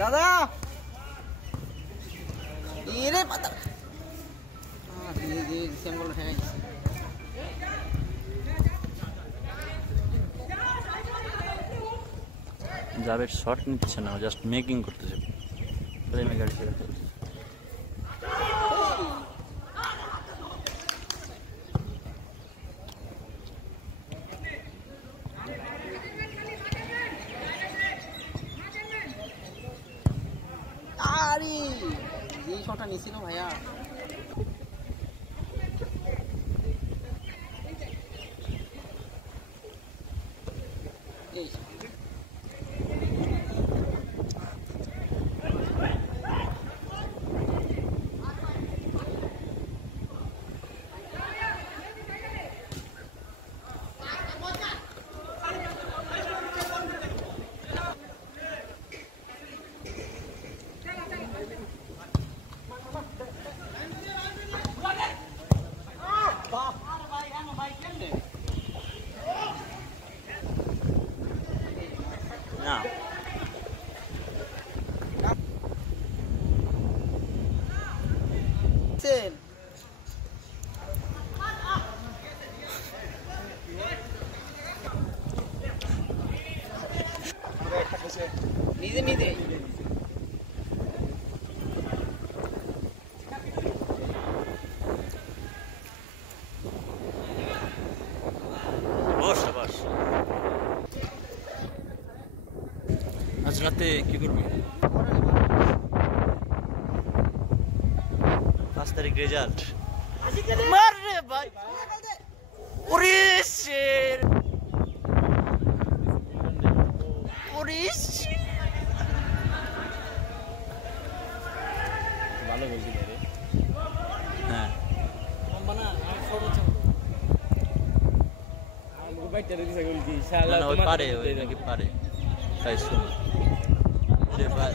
দাদা এরে পাতা সিয়ামগুলো ঠেকাই দিচ্ছে। জাভেদ শট নিচ্ছে না, জাস্ট মেকিং করতেছে। গাড়ি ছেড়ে আরে এই শটটা নিছিল ভাইয়া। এই না চেন নিজে নিজে বস বস। আজ রাতে কি করবি? 5 তারিখ রেজাল্ট। মার রে ভাই। ওরে শের, ওরে ভালো বলছি রে। হ্যাঁ লম্বা না ছোট ছোট আমগো বাইটারে দিছে বলছি শালা ওই পারে, ওই নাকি পারে তাই শুন রে ভাই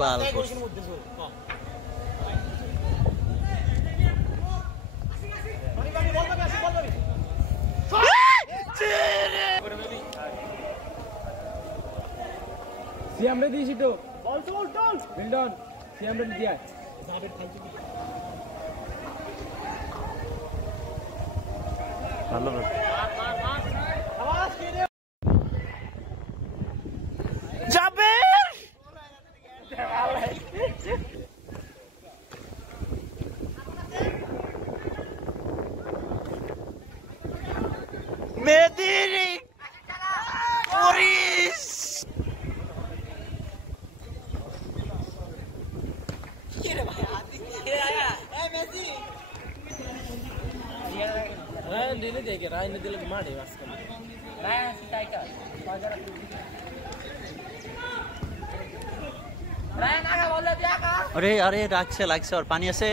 বাল করছ। সিয়ামরে দিয়েছি তো বল চল চল মিল্টন সিয়ামরে দিয়া ভালো যাবে মেদিনী ওরিস দিলে দেখে রায় না দিলে মারে আজকাল अरे अरे लागছে লাগছে আর পানি আছে।